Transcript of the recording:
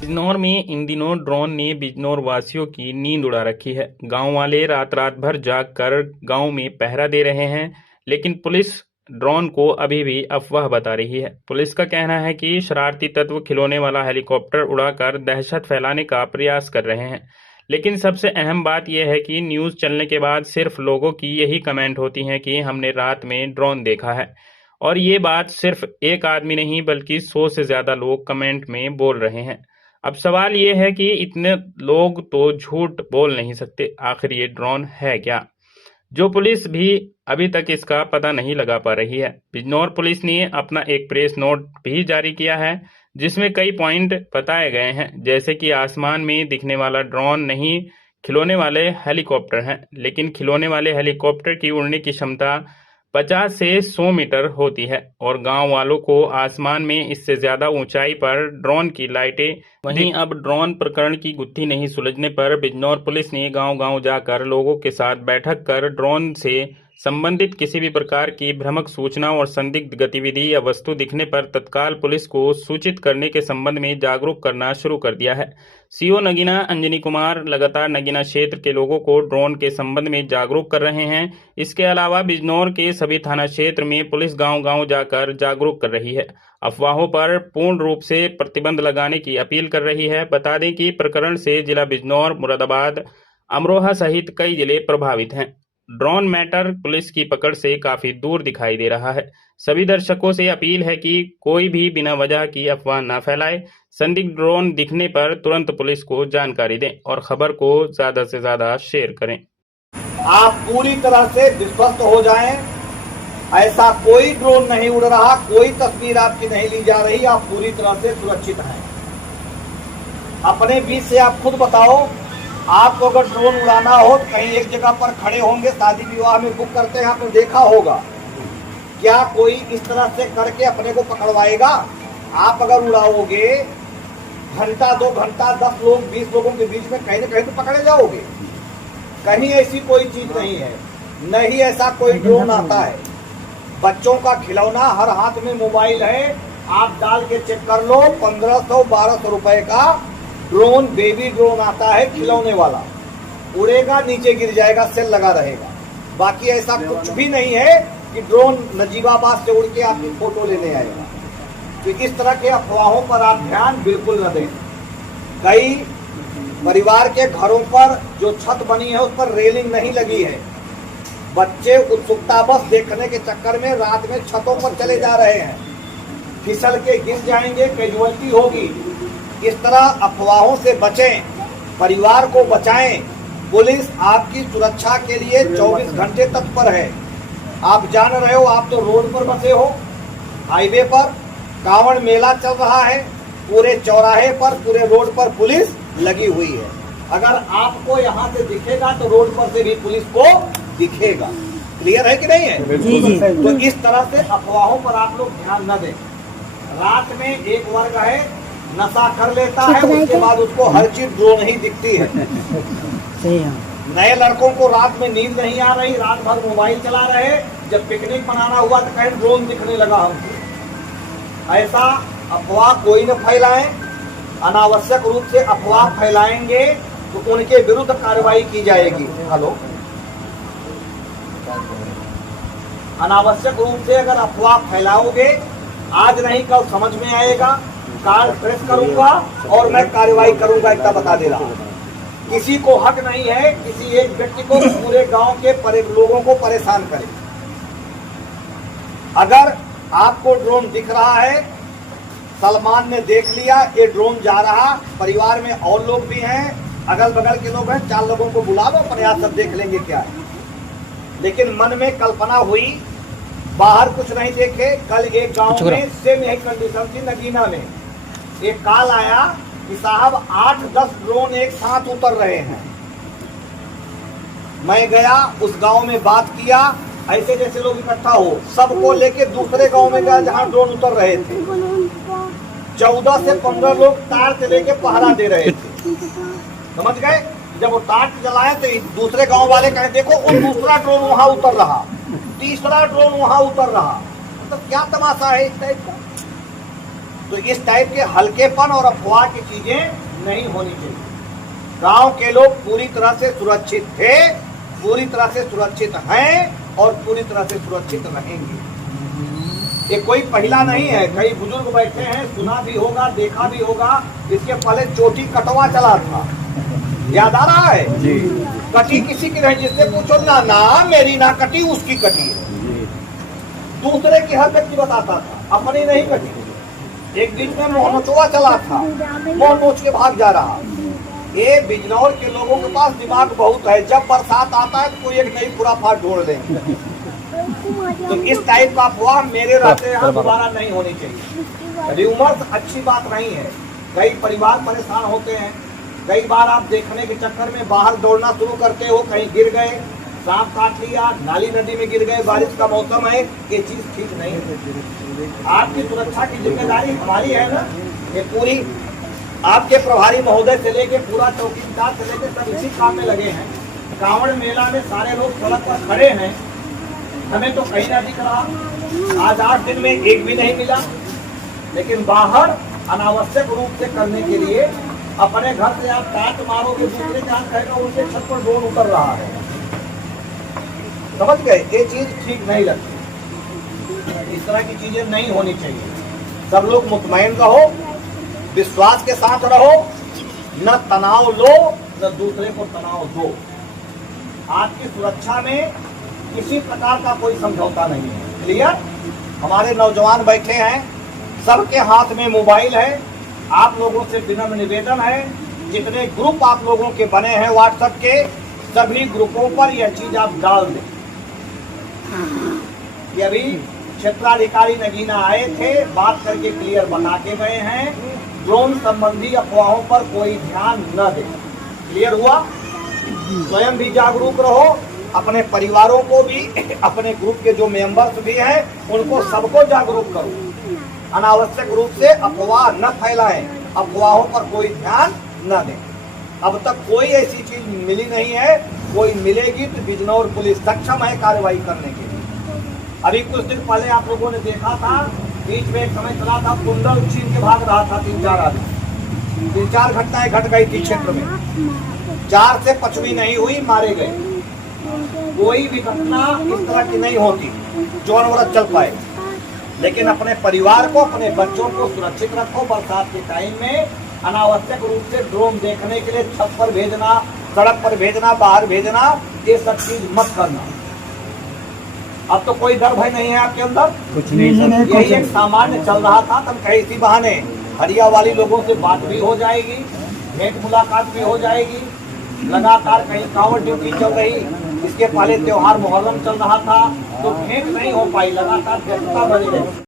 बिजनौर में इन दिनों ड्रोन ने बिजनौर वासियों की नींद उड़ा रखी है। गांव वाले रात रात भर जाग कर गांव में पहरा दे रहे हैं, लेकिन पुलिस ड्रोन को अभी भी अफवाह बता रही है। पुलिस का कहना है कि शरारती तत्व खिलौने वाला हेलीकॉप्टर उड़ाकर दहशत फैलाने का प्रयास कर रहे हैं। लेकिन सबसे अहम बात यह है कि न्यूज़ चलने के बाद सिर्फ लोगों की यही कमेंट होती हैं कि हमने रात में ड्रोन देखा है। और ये बात सिर्फ एक आदमी नहीं बल्कि 100 से ज़्यादा लोग कमेंट में बोल रहे हैं। अब सवाल ये है कि इतने लोग तो झूठ बोल नहीं सकते, आखिर ये ड्रोन है क्या? जो पुलिस भी अभी तक इसका पता नहीं लगा पा रही है। बिजनौर पुलिस ने अपना एक प्रेस नोट भी जारी किया है, जिसमें कई पॉइंट बताए गए हैं, जैसे कि आसमान में दिखने वाला ड्रोन नहीं, खिलौने वाले हेलीकॉप्टर हैं। लेकिन खिलौने वाले हेलीकॉप्टर की उड़ने की क्षमता 50 से 100 मीटर होती है और गांव वालों को आसमान में इससे ज्यादा ऊंचाई पर ड्रोन की लाइटें। वहीं अब ड्रोन प्रकरण की गुत्थी नहीं सुलझने पर बिजनौर पुलिस ने गांव-गांव जाकर लोगों के साथ बैठक कर ड्रोन से संबंधित किसी भी प्रकार की भ्रामक सूचना और संदिग्ध गतिविधि या वस्तु दिखने पर तत्काल पुलिस को सूचित करने के संबंध में जागरूक करना शुरू कर दिया है। सीओ नगीना अंजनी कुमार लगातार नगीना क्षेत्र के लोगों को ड्रोन के संबंध में जागरूक कर रहे हैं। इसके अलावा बिजनौर के सभी थाना क्षेत्र में पुलिस गांव-गांव जाकर जागरूक कर रही है। अफवाहों पर पूर्ण रूप से प्रतिबंध लगाने की अपील कर रही है। बता दें कि प्रकरण से जिला बिजनौर, मुरादाबाद, अमरोहा सहित कई जिले प्रभावित हैं। ड्रोन मैटर पुलिस की पकड़ से काफी दूर दिखाई दे रहा है। सभी दर्शकों से अपील है कि कोई भी बिना वजह की अफवाह न फैलाए। संदिग्ध ड्रोन दिखने पर तुरंत पुलिस को जानकारी दें और खबर को ज्यादा से ज्यादा शेयर करें। आप पूरी तरह से विश्वस्त हो जाएं, ऐसा कोई ड्रोन नहीं उड़ रहा, कोई तस्वीर आपकी नहीं ली जा रही, आप पूरी तरह से सुरक्षित हैं। अपने बीच से आप खुद बताओ, आपको अगर ड्रोन उड़ाना हो तो कहीं एक जगह पर खड़े होंगे, शादी विवाह में बुक करते हैं, आपने देखा होगा, क्या कोई इस तरह से करके अपने को पकड़वाएगा? आप अगर उड़ाओगे घंटा 2 घंटा 10 लोग 20 लोगों के बीच में कहीं न कहीं तो पकड़े जाओगे। कहीं ऐसी कोई चीज नहीं है, नहीं ऐसा कोई ड्रोन आता है। बच्चों का खिलौना, हर हाथ में मोबाइल है, आप डाल के चेक कर लो, 1500-1200 रुपए का ड्रोन, बेबी ड्रोन आता है खिलौने वाला, उड़ेगा, नीचे गिर जाएगा, सेल लगा रहेगा। बाकी ऐसा कुछ भी नहीं है कि ड्रोन नजीबाबाद से उड़ के आपकी फोटो लेने आएगा। तो इस तरह के अफवाहों पर आप ध्यान बिल्कुल न दें। कई परिवार के घरों पर जो छत बनी है उस पर रेलिंग नहीं लगी है, बच्चे उत्सुकता बस देखने के चक्कर में रात में छतों पर चले जा रहे हैं, फिसल के गिर जाएंगे, कैजुअलिटी होगी। इस तरह अफवाहों से बचें, परिवार को बचाएं। पुलिस आपकी सुरक्षा के लिए 24 घंटे तत्पर है। आप जान रहे हो, आप तो रोड पर बसे हो, हाईवे पर कांवड़ मेला चल रहा है, पूरे चौराहे पर, पूरे रोड पर पुलिस लगी हुई है। अगर आपको यहाँ से दिखेगा तो रोड पर से भी पुलिस को दिखेगा। क्लियर है कि नहीं है? जी। तो इस तरह से अफवाहों पर आप लोग ध्यान न दें। रात में एक वर्ग है नशा कर लेता है, उसके बाद उसको हर चीज ड्रोन ही दिखती है। नए लड़कों को रात में नींद नहीं आ रही, रात भर मोबाइल चला रहे, जब पिकनिक मनाना हुआ तो कहीं ड्रोन दिखने लगा हमको। ऐसा अफवाह कोई न फैलाएं। अनावश्यक रूप से अफवाह फैलाएंगे तो उनके विरुद्ध कार्रवाई की जाएगी। हेलो, अनावश्यक रूप से अगर अफवाह फैलाओगे, आज नहीं कल समझ में आएगा, कार्ड प्रेस करूंगा और मैं कार्रवाई करूंगा, इतना बता दे रहा हूं। किसी को हक नहीं है किसी एक व्यक्ति को पूरे गांव के लोगों को परेशान करे। अगर आपको ड्रोन दिख रहा है, सलमान ने देख लिया ये ड्रोन जा रहा, परिवार में और लोग भी हैं, अगल बगल के लोग हैं, 4 लोगों को बुला लो, अपने आप सब देख लेंगे क्या है। लेकिन मन में कल्पना हुई, बाहर कुछ नहीं देखे। कल एक गांव में सेम यही कंडीशन थी, नगीना में एक कॉल आया कि साहब 8-10 ड्रोन एक साथ उतर रहे हैं। मैं गया उस गांव में, बात किया, ऐसे जैसे लोग इकट्ठा हो, सबको लेके दूसरे गांव में गया जहां ड्रोन उतर रहे थे। 14 से 15 लोग तार से लेके पहरा दे रहे थे, समझ गए? जब वो तार जलाए तो दूसरे गांव वाले कहे देखो वो दूसरा ड्रोन वहां उतर रहा, तीसरा ड्रोन वहां उतर रहा। मतलब क्या तमाशा है इस टाइप का? तो इस टाइप के हल्केपन और अफवाह की चीजें नहीं होनी चाहिए। गांव के लोग पूरी तरह से सुरक्षित थे, पूरी तरह से सुरक्षित हैं और पूरी तरह से सुरक्षित रहेंगे। ये कोई पहला नहीं है, कई बुजुर्ग बैठे हैं, सुना भी होगा, देखा भी होगा। इसके पहले चोटी कटवा चला था, याद आ रहा है जी। कटी किसी की नहीं, जिससे पूछो ना ना मेरी ना कटी, उसकी कटी है। दूसरे की हर व्यक्ति बताता था, अपनी नहीं कटी। एक बीच में मोहनोचवा चला था, मोहन नोच के भाग जा रहा। ये बिजनौर के लोगों के पास दिमाग बहुत है, जब बरसात आता है तो कोई एक नई खुराफात ढूंढ देंगे। तो इस टाइप का अफवाह मेरे रहते यहाँ दोबारा नहीं होनी चाहिए। र्यूमर्स अच्छी बात नहीं है, कई परिवार परेशान होते हैं। कई बार आप देखने के चक्कर में बाहर दौड़ना शुरू करते हो, कहीं गिर गए, सांप काट लिया, नाली नदी में गिर गए, बारिश का मौसम है, ये चीज ठीक नहीं है। आपकी सुरक्षा की जिम्मेदारी हमारी है ना, ये पूरी आपके प्रभारी महोदय से लेके पूरा चौकीदार से लेके सब इसी काम में लगे हैं। कांवड़ मेला में सारे लोग सड़क पर खड़े हैं, हमें तो कहीं ना दिख रहा। आज 8 दिन में एक भी नहीं मिला, लेकिन बाहर अनावश्यक रूप से करने के लिए अपने घर से आप काट मारोगे, दूसरे का कहेगा उनके छत पर ड्रोन उतर रहा है। समझ गए? ये चीज ठीक नहीं लगती, इस तरह की चीजें नहीं होनी चाहिए। सब लोग मुतमईन रहो, विश्वास के साथ रहो, न तनाव लो न दूसरे को तनाव दो। आपकी सुरक्षा में किसी प्रकार का कोई समझौता नहीं है। क्लियर? हमारे नौजवान बैठे हैं, सबके हाथ में मोबाइल है। आप लोगों से विनम्र निवेदन है, जितने ग्रुप आप लोगों के बने हैं व्हाट्सएप के, सभी ग्रुपों पर यह चीज आप डाल दें। ये अभी क्षेत्राधिकारी नगीना आए थे, बात करके क्लियर बता के गए हैं, ड्रोन संबंधी अफवाहों पर कोई ध्यान न दे। क्लियर हुआ? स्वयं भी जागरूक रहो, अपने परिवारों को भी, अपने ग्रुप के जो मेंबर्स भी हैं उनको सबको जागरूक करो। अनावश्यक रूप से अफवाह न फैलाएं, अफवाहों पर कोई ध्यान न दें। अब तक कोई ऐसी चीज मिली नहीं है, कोई मिलेगी तो बिजनौर पुलिस सक्षम है कार्रवाई करने के लिए। अभी कुछ दिन पहले आप लोगों ने देखा था, बीच में एक समय चला था, कुंडल छीन के भाग रहा था 3-4 आदमी। 3-4 घटनाएं घट गई थी क्षेत्र में, 4 से 5वीं नहीं हुई, मारे गए। कोई भी घटना इस तरह की नहीं होती जो अनवरत चल पाए। लेकिन अपने परिवार को, अपने बच्चों को सुरक्षित रखो। बरसात के टाइम में अनावश्यक रूप से ड्रोन देखने के लिए छत पर भेजना, सड़क पर भेजना, बाहर भेजना, ये सब चीज मत करना। अब तो कोई डर भय नहीं है आपके अंदर, कुछ नहीं। यही एक सामान्य चल रहा था, तब कहीं इसी बहाने हरिया वाली लोगों से बात भी हो जाएगी, भेंट मुलाकात भी हो जाएगी। लगातार कहीं कांवड़ ड्यूटी चल रही, इसके पहले त्योहार मुहर्रम चल रहा था, तो भेंट नहीं हो पाई, लगातार व्यस्तता बनी रही।